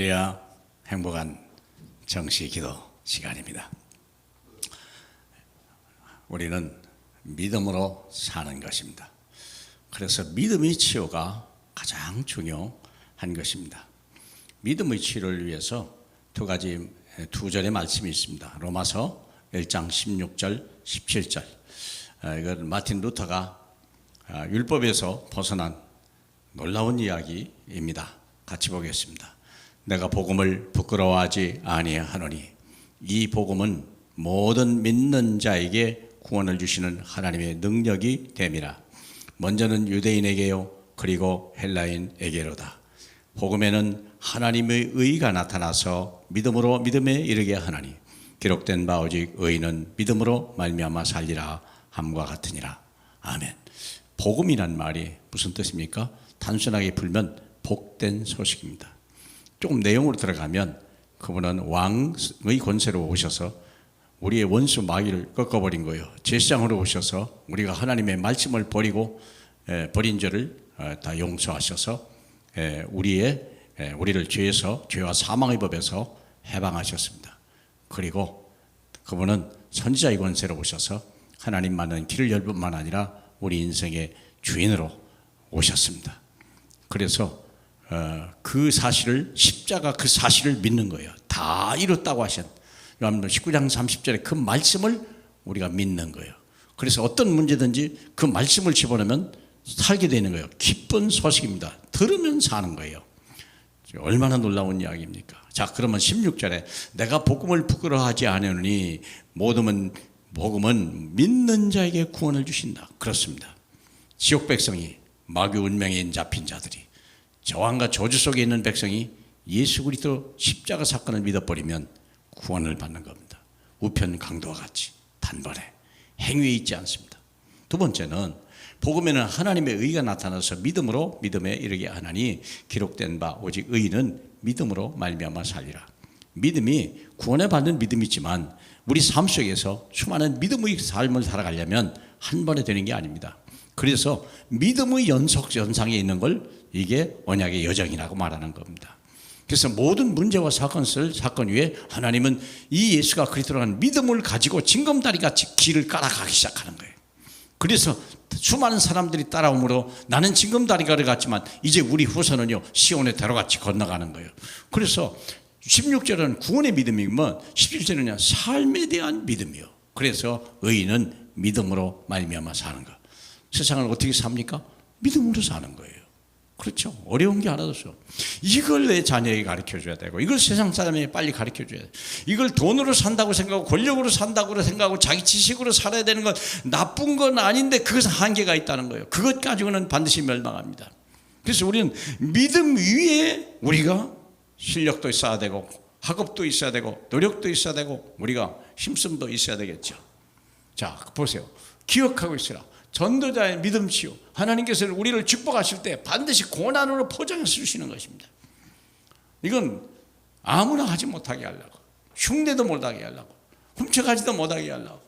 할렐루야. 행복한 정시 기도 시간입니다. 우리는 믿음으로 사는 것입니다. 그래서 믿음의 치유가 가장 중요한 것입니다. 믿음의 치유를 위해서 두 절의 말씀이 있습니다. 로마서 1장 16절, 17절. 이건 마틴 루터가 율법에서 벗어난 놀라운 이야기입니다. 같이 보겠습니다. 내가 복음을 부끄러워하지 아니하노니 이 복음은 모든 믿는 자에게 구원을 주시는 하나님의 능력이 됨이라. 먼저는 유대인에게요 그리고 헬라인에게로다. 복음에는 하나님의 의가 나타나서 믿음으로 믿음에 이르게 하나니 기록된 바 오직 의인은 믿음으로 말미암아 살리라 함과 같으니라. 아멘. 복음이란 말이 무슨 뜻입니까? 단순하게 풀면 복된 소식입니다. 조금 내용으로 들어가면 그분은 왕의 권세로 오셔서 우리의 원수 마귀를 꺾어버린 거예요. 제사장으로 오셔서 우리가 하나님의 말씀을 버린 죄를 다 용서하셔서 우리를 죄와 사망의 법에서 해방하셨습니다. 그리고 그분은 선지자의 권세로 오셔서 하나님만은 길을 열 뿐만 아니라 우리 인생의 주인으로 오셨습니다. 그래서 그 사실을 십자가 그 사실을 믿는 거예요. 다 이뤘다고 하신 요한복음 19장 30절에 그 말씀을 우리가 믿는 거예요. 그래서 어떤 문제든지 그 말씀을 집어넣으면 살게 되는 거예요. 기쁜 소식입니다. 들으면 사는 거예요. 얼마나 놀라운 이야기입니까? 자, 그러면 16절에 내가 복음을 부끄러워하지 않으니 복음은 믿는 자에게 구원을 주신다. 그렇습니다. 지옥 백성이 마귀 운명에 잡힌 자들이 저항과 저주 속에 있는 백성이 예수 그리스도 십자가 사건을 믿어버리면 구원을 받는 겁니다. 우편 강도와 같이 단번에 행위에 있지 않습니다. 두 번째는 복음에는 하나님의 의가 나타나서 믿음으로 믿음에 이르게 하나니 기록된 바 오직 의인은 믿음으로 말미암아 살리라. 믿음이 구원을 받는 믿음이지만 우리 삶 속에서 수많은 믿음의 삶을 살아가려면 한 번에 되는 게 아닙니다. 그래서 믿음의 연상에 있는 걸 이게 언약의 여정이라고 말하는 겁니다. 그래서 모든 문제와 사건 위에 하나님은 이 예수가 그리스도라는 믿음을 가지고 징검다리같이 길을 깔아가기 시작하는 거예요. 그래서 수많은 사람들이 따라오므로 나는 징검다리가를 갔지만 이제 우리 후손은요 시온의 대로같이 건너가는 거예요. 그래서 16절은 구원의 믿음이면 17절은 삶에 대한 믿음이요. 그래서 의인은 믿음으로 말미암아 사는 것. 세상을 어떻게 삽니까? 믿음으로 사는 거예요. 그렇죠. 어려운 게 하나도 없어. 이걸 내 자녀에게 가르쳐줘야 되고 이걸 세상 사람에게 빨리 가르쳐줘야 돼. 이걸 돈으로 산다고 생각하고 권력으로 산다고 생각하고 자기 지식으로 살아야 되는 건 나쁜 건 아닌데 그것은 한계가 있다는 거예요. 그것 가지고는 반드시 멸망합니다. 그래서 우리는 믿음 위에 우리가 실력도 있어야 되고 학업도 있어야 되고 노력도 있어야 되고 우리가 힘씀도 있어야 되겠죠. 자, 보세요. 기억하고 있으라. 전도자의 믿음 치유. 하나님께서 우리를 축복하실 때 반드시 고난으로 포장해서 주시는 것입니다. 이건 아무나 하지 못하게 하려고, 흉내도 못하게 하려고, 훔쳐가지도 못하게 하려고.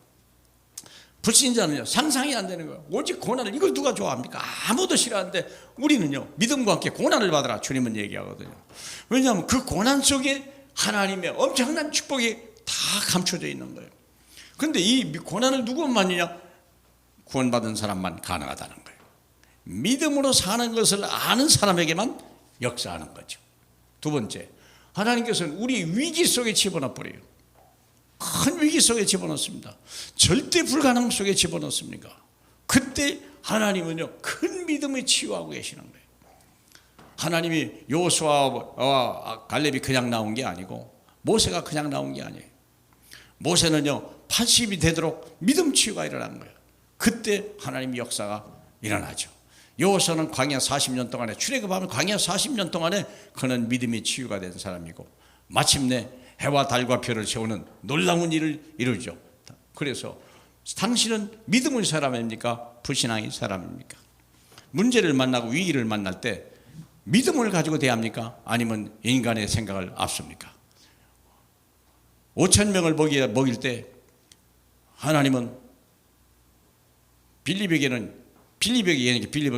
불신자는요 상상이 안 되는 거예요. 오직 고난을, 이걸 누가 좋아합니까? 아무도 싫어하는데 우리는요 믿음과 함께 고난을 받으라 주님은 얘기하거든요. 왜냐하면 그 고난 속에 하나님의 엄청난 축복이 다 감춰져 있는 거예요. 그런데 이 고난을 누구 만이냐? 구원받은 사람만 가능하다는 거예요. 믿음으로 사는 것을 아는 사람에게만 역사하는 거죠. 두 번째, 하나님께서는 우리 위기 속에 집어넣어 버려요. 큰 위기 속에 집어넣습니다. 절대 불가능 속에 집어넣습니까? 그때 하나님은요 큰 믿음을 치유하고 계시는 거예요. 하나님이 여호수아와 갈렙이 그냥 나온 게 아니고 모세가 그냥 나온 게 아니에요. 모세는요 80이 되도록 믿음 치유가 일어난 거예요. 그때 하나님의 역사가 일어나죠. 여호수아는 광야 40년 동안에 출애굽하면 광야 40년 동안에 그는 믿음이 치유가 된 사람이고 마침내 해와 달과 별을 세우는 놀라운 일을 이루죠. 그래서 당신은 믿음의 사람입니까? 불신앙의 사람입니까? 문제를 만나고 위기를 만날 때 믿음을 가지고 대합니까? 아니면 인간의 생각을 앞섭니까? 5천 명을 먹일 때 하나님은 빌립은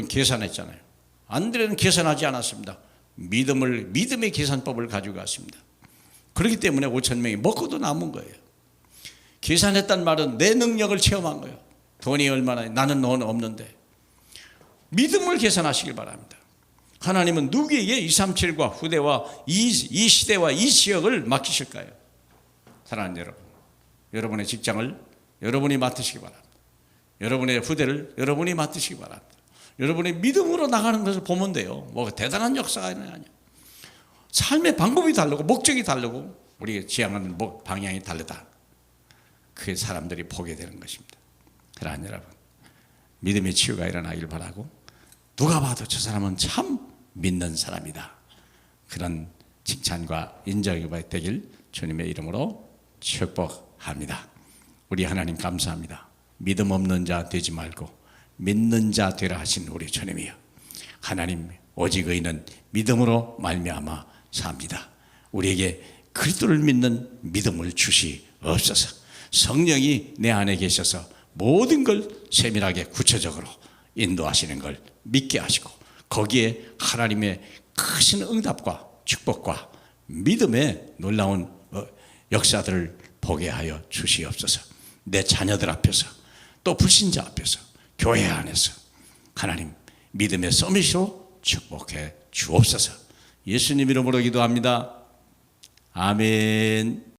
계산했잖아요. 안드레는 계산하지 않았습니다. 믿음의 계산법을 가지고 갔습니다. 그렇기 때문에 5천 명이 먹고도 남은 거예요. 계산했단 말은 내 능력을 체험한 거예요. 돈이 얼마나, 나는 돈 없는데. 믿음을 계산하시길 바랍니다. 하나님은 누구에게 237과 후대와 이 시대와 이 지역을 맡기실까요? 사랑하는 여러분, 여러분의 직장을 여러분이 맡으시기 바랍니다. 여러분의 후대를 여러분이 맡으시기 바랍니다. 여러분의 믿음으로 나가는 것을 보면 돼요. 뭐 대단한 역사가 아니에요. 삶의 방법이 다르고 목적이 다르고 우리가 지향하는 방향이 다르다. 그게 사람들이 보게 되는 것입니다. 사랑하는 여러분, 믿음의 치유가 일어나길 바라고, 누가 봐도 저 사람은 참 믿는 사람이다, 그런 칭찬과 인정이 되길 주님의 이름으로 축복합니다. 우리 하나님 감사합니다. 믿음 없는 자 되지 말고 믿는 자 되라 하신 우리 주님이여, 하나님 오직 의인은 믿음으로 말미암아 삽니다. 우리에게 그리스도를 믿는 믿음을 주시옵소서. 성령이 내 안에 계셔서 모든 걸 세밀하게 구체적으로 인도하시는 걸 믿게 하시고, 거기에 하나님의 크신 응답과 축복과 믿음의 놀라운 역사들을 보게 하여 주시옵소서. 내 자녀들 앞에서, 또 불신자 앞에서, 교회 안에서 하나님 믿음의 서밋으로 축복해 주옵소서. 예수님 이름으로 기도합니다. 아멘.